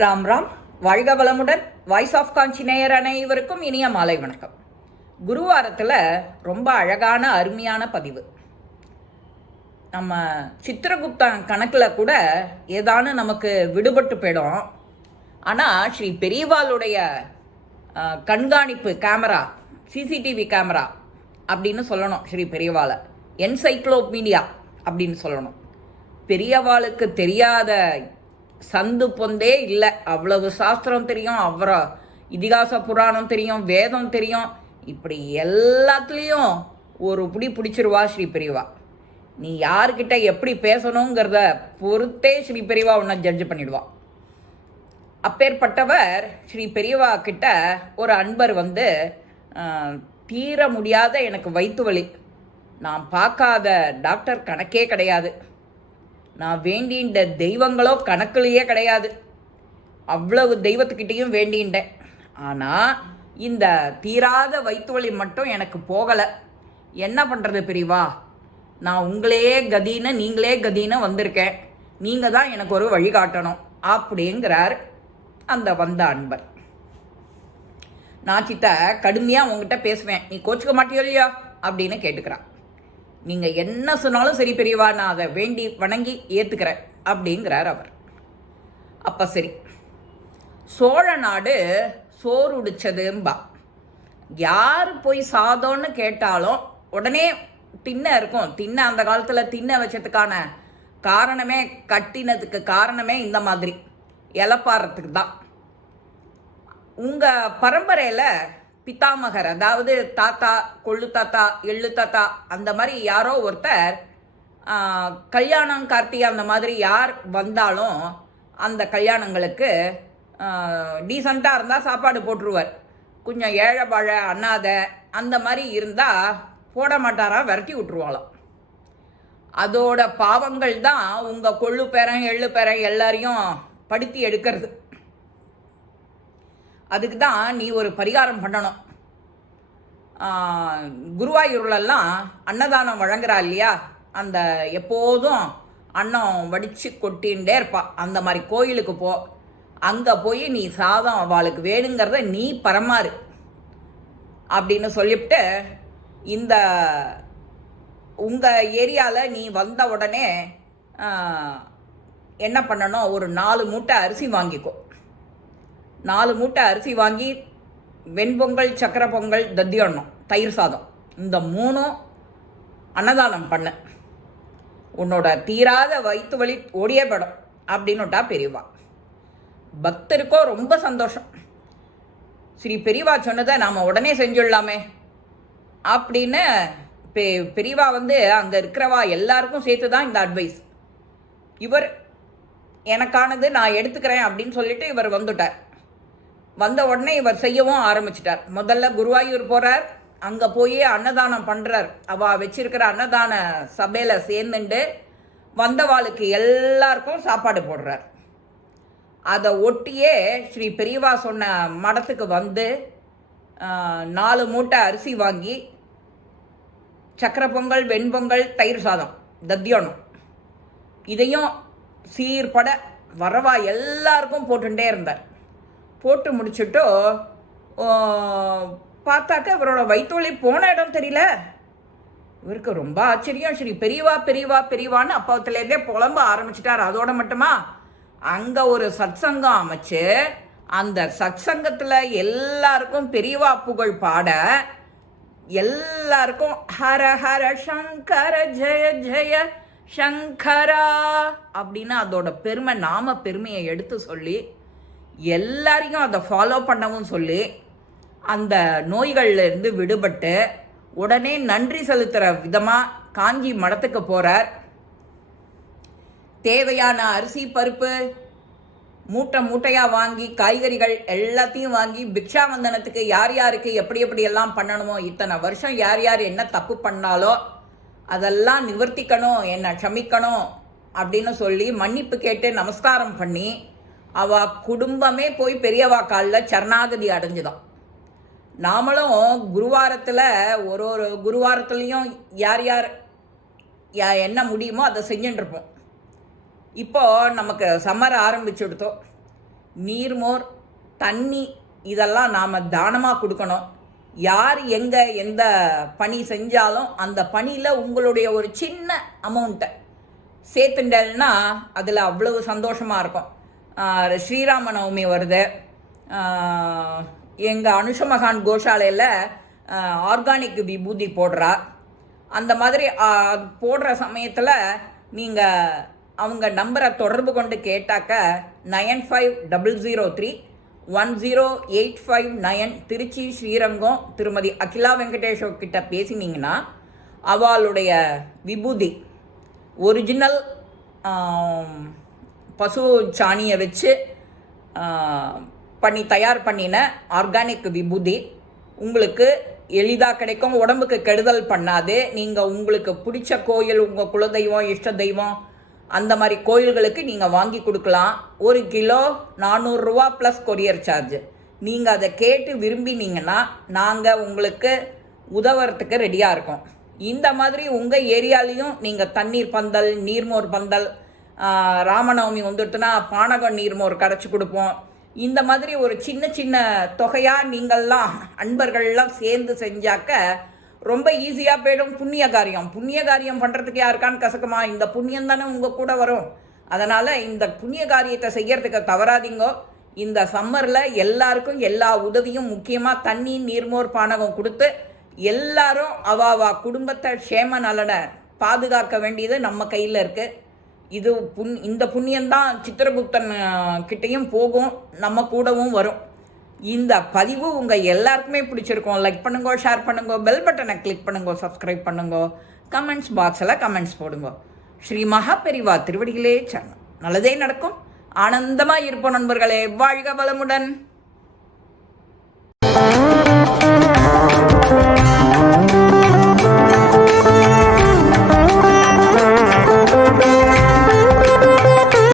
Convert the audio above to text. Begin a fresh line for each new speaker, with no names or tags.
ராம் ராம். வாழ்க வளமுடன். Voice of காஞ்சி நேயர் அனைவருக்கும் இனிய மாலை வணக்கம். குருவாரத்தில் ரொம்ப அழகான அருமையான பதிவு. நம்ம சித்திரகுப்தன் கணக்கில் கூட ஏதானு நமக்கு விடுபட்டு போயிடும். ஆனால் ஸ்ரீ பெரியவாளுடைய கண்காணிப்பு கேமரா சிசிடிவி கேமரா அப்படின்னு சொல்லணும் ஸ்ரீ பெரியவாளை. என்சைக்ளோபீடியா அப்படின்னு சொல்லணும். பெரியவாளுக்கு தெரியாத சந்து பொந்தே இல்லை. அவ்வளவு சாஸ்திரம் தெரியும் அவரோ இதிகாச புராணம் தெரியும் வேதம் தெரியும். இப்படி எல்லாத்துலேயும் ஒரு பிடி பிடிச்சிருவா ஸ்ரீ பெரியவா நீ யார்கிட்ட எப்படி பேசணுங்கிறத பொறுத்தே ஸ்ரீ பெரியவா உன்னை ஜட்ஜ் பண்ணிடுவான் அப்பேற்பட்டவர் ஸ்ரீ பெரியவா கிட்ட ஒரு அன்பர் வந்து தீர முடியாத எனக்கு வயிற்று வலி நான் பார்க்காத டாக்டர் கணக்கே கிடையாது. நான் வேண்டின்ற தெய்வங்களோ கணக்குலேயே கிடையாது. அவ்வளவு தெய்வத்துக்கிட்டேயும் வேண்டின்றேன். ஆனால் இந்த தீராத வயிற்று வழி மட்டும் எனக்கு போகலை. என்ன பண்ணுறது பிரிவா? நான் உங்களையே கதின்னு நீங்களே கதின்னு வந்திருக்கேன். நீங்கள் தான் எனக்கு ஒரு வழிகாட்டணும் அப்படிங்கிறார் அந்த வந்த அன்பர். நான் சித்த கடுமையாக உங்ககிட்ட பேசுவேன். நீ கோச்சுக்க மாட்டியோ இல்லையா? அப்படின்னு கேட்டுக்கிறான். நீங்கள் என்ன சொன்னாலும் சரி பெரியவா நான் அதை வேண்டி வணங்கி ஏற்றுக்கிறேன் அப்படிங்கிறார் அவர். அப்போ சரி. சோழ நாடு சோறு உடிச்சதும்பா யார் போய் சாதம்னு கேட்டாலும் உடனே திண்ணை இருக்கும். திண்ணை அந்த காலத்தில் திண்ணை வச்சதுக்கான காரணமே கட்டினதுக்கு காரணமே இந்த மாதிரி. இலப்பாறதுக்கு தான். உங்கள் பரம்பரையில் பித்தாமகர் அதாவது தாத்தா கொள்ளு தாத்தா எள்ளு தாத்தா அந்த மாதிரி யாரோ ஒருத்தர் கல்யாணம் கார்த்திகை அந்த மாதிரி யார் வந்தாலும் அந்த கல்யாணங்களுக்கு டீசண்டாக இருந்தால் சாப்பாடு போட்டுருவார். கொஞ்சம் ஏழை பழ அண்ணாத அந்த மாதிரி இருந்தால் போட மாட்டாரா விரட்டி விட்டுருவாளாம். அதோட பாவங்கள் தான் உங்கள் கொள்ளு பேரன் எள்ளு பேரன் எல்லாரையும் படுத்தி எடுக்கிறது. அதுக்கு தான் நீ ஒரு பரிகாரம் பண்ணணும். குருவாயூர்லெல்லாம் அன்னதானம் வழங்குறா இல்லையா? அந்த எப்போதும் அன்னம் வடித்து கொட்டின்ண்டே இருப்பா. அந்த மாதிரி கோயிலுக்கு போ. அங்கே போய் நீ சாதம் அவளுக்கு வேணுங்கிறத நீ பரமாறு அப்படின்னு சொல்லிவிட்டு இந்த உங்கள் ஏரியாவில் நீ வந்த உடனே என்ன பண்ணணும்? ஒரு நாலு மூட்டை அரிசி வாங்கிக்கோ. நாலு மூட்டை அரிசி வாங்கி வெண்பொங்கல் சக்கரை பொங்கல் தத்தியண்ணம் தயிர் சாதம். இந்த மூணும் அன்னதானம் பண்ணு. உன்னோட தீராத வயிற்று வலி ஓடியே படும் அப்படின்னுட்டா பெரியவா. பக்தருக்கோ ரொம்ப சந்தோஷம். ஸ்ரீ பெரியவா சொன்னதை நாம் உடனே செஞ்சிடலாமே அப்படின்னு பெ பெரியவா வந்து அங்கே இருக்கிறவா எல்லாருக்கும் சேர்த்து தான் இந்த அட்வைஸ் இவர் எனக்கானது நான் எடுத்துக்கிறேன் அப்படின்னு சொல்லிட்டு இவர் வந்துட்டார். வந்த உடனே இவர் செய்யவும் ஆரம்பிச்சிட்டார். முதல்ல குருவாயூர் போகிறார் அங்கே போய் அன்னதானம் பண்ணுறார் அவள் வச்சிருக்கிற அன்னதான சபையில் சேர்ந்துண்டு வந்தவாளுக்கு எல்லாருக்கும் சாப்பாடு போடுறார். அதை ஒட்டியே ஸ்ரீ பெரியவா சொன்ன மடத்துக்கு வந்து நாலு மூட்டை அரிசி வாங்கி சக்கரை பொங்கல் வெண்பொங்கல் தயிர் சாதம் தத்தியானம் இதையும் சீர்பட வரவா எல்லாருக்கும் போட்டுட்டே இருந்தார். போட்டு முடிச்சுட்டோ பார்த்தாக்க இவரோட வயிற்றுவலி போன இடம் தெரியல. இவருக்கு ரொம்ப ஆச்சரியம். ஸ்ரீ பெரியவா பெரியவா பெரியவான்னு அப்பாவத்துலேருந்தே புலம்ப ஆரம்பிச்சிட்டார். அதோட மட்டுமா? அங்கே ஒரு சத்சங்கம் அமைச்சு அந்த சத்சங்கத்தில் எல்லாருக்கும் பெரியவா புகழ் பாட எல்லாருக்கும் ஹர ஹர சங்கர ஜெய ஜெய சங்கரா அப்படின்னு அதோட பெருமை நாம பெருமையை எடுத்து சொல்லி எல்லாரையும் அதை ஃபாலோ பண்ணவும் சொல்லி அந்த நோய்கள்லேருந்து விடுபட்டு உடனே நன்றி செலுத்துகிற விதமாக காஞ்சி மடத்துக்கு போகிறார் தேவையான அரிசி பருப்பு மூட்டை மூட்டையாக வாங்கி காய்கறிகள் எல்லாத்தையும் வாங்கி பிக்ஷாவந்தனத்துக்கு யார் யாருக்கு எப்படி எப்படி எல்லாம் பண்ணணுமோ இத்தனை வருஷம் யார் யார் என்ன தப்பு பண்ணாலோ அதெல்லாம் நிவர்த்திக்கணும் என்னை க்ஷமிக்கணும் அப்படின்னு சொல்லி மன்னிப்பு கேட்டு நமஸ்காரம் பண்ணி அவ குடும்பமே போய் பெரியவா காலில் சரணாகதி அடைஞ்சுதான். நாமளும் குருவாரத்தில் ஒரு ஒரு குருவாரத்துலேயும் யார் யார் யா என்ன முடியுமோ அதை செஞ்சுட்டுருப்போம் இருப்போம் நமக்கு சம்மர் ஆரம்பிச்சுடுத்தோம் நீர்மோர் தண்ணி இதெல்லாம் நாம் தானமாக கொடுக்கணும். யார் எங்கே எந்த பணி செஞ்சாலும் அந்த பணியில் உங்களுடைய ஒரு சின்ன அமௌண்ட்டை சேர்த்துண்டல்னா அதில் அவ்வளவு சந்தோஷமாக இருக்கும். ஸ்ரீராம நவமி வருது. எங்கள் அனுஷமகான் கோஷாலையில் ஆர்கானிக் விபூதி போடுறா. அந்த மாதிரி போடுற சமயத்தில் நீங்கள் அவங்க நம்பரை தொடர்பு கொண்டு கேட்டாக்க nine five double zero three one zero eight five nine Trichy Srirangam திருமதி அகிலா வெங்கடேஷோ கிட்ட பேசினீங்கன்னா அவளுடைய விபூதி ஒரிஜினல் பசு சாணியை வச்சு பண்ணி தயார் பண்ணின ஆர்கானிக் விபூதி. உங்களுக்கு எளிதாக கிடைக்கும். உடம்புக்கு கெடுதல் பண்ணாது. நீங்கள் உங்களுக்கு பிடிச்ச கோயில் உங்கள் குலதெய்வம் இஷ்ட தெய்வம் அந்த மாதிரி கோயில்களுக்கு நீங்கள் வாங்கி கொடுக்கலாம். ஒரு கிலோ நானூறுரூவா ப்ளஸ் கொரியர் சார்ஜ் நீங்கள் அதை கேட்டு விரும்பினீங்கன்னா நாங்கள் உங்களுக்கு உதவுறதுக்கு ரெடியாக இருக்கோம். இந்த மாதிரி உங்கள் ஏரியாலையும் நீங்கள் தண்ணீர் பந்தல் நீர்மோர் பந்தல் ராமநவமி வந்துட்டுனா பானகம் நீர்மோர் கரைச்சி கொடுப்போம். இந்த மாதிரி ஒரு சின்ன சின்ன தொகையாக நீங்கள்லாம் அன்பர்கள்லாம் சேர்ந்து செஞ்சாக்க ரொம்ப ஈஸியாக போயிடும் புண்ணிய காரியம் புண்ணிய காரியம் பண்ணுறதுக்கு யாருக்கான்னு கசக்குமா? இந்த புண்ணியம் தானே உங்கள் கூட வரும். அதனால் இந்த புண்ணிய காரியத்தை செய்யறதுக்கு தவறாதீங்கோ. இந்த சம்மரில் எல்லாருக்கும் எல்லா உதவியும் முக்கியமாக தண்ணி நீர்மோர் பானகம் கொடுத்து எல்லாரும் அவாவா குடும்பத்தை க்ஷேம நலனை பாதுகாக்க வேண்டியது நம்ம கையில் இருக்குது இது புண் இந்த புண்ணியந்தான் சித்திரகுப்தன் கிட்டேயும் போகும் நம்ம கூடவும் வரும். இந்த பதிவு உங்கள் எல்லாருக்குமே பிடிச்சிருக்கும். லைக் பண்ணுங்க ஷேர் பண்ணுங்க பெல் பட்டனை கிளிக் பண்ணுங்க சப்ஸ்கிரைப் பண்ணுங்க கமெண்ட்ஸ் பாக்ஸில் கமெண்ட்ஸ் போடுங்க. ஸ்ரீ மகா பெரிவா திருவடிகளே சரணம். நல்லதே நடக்கும். ஆனந்தமாக இருப்போம் நண்பர்களே. வாழ்க வளமுடன்.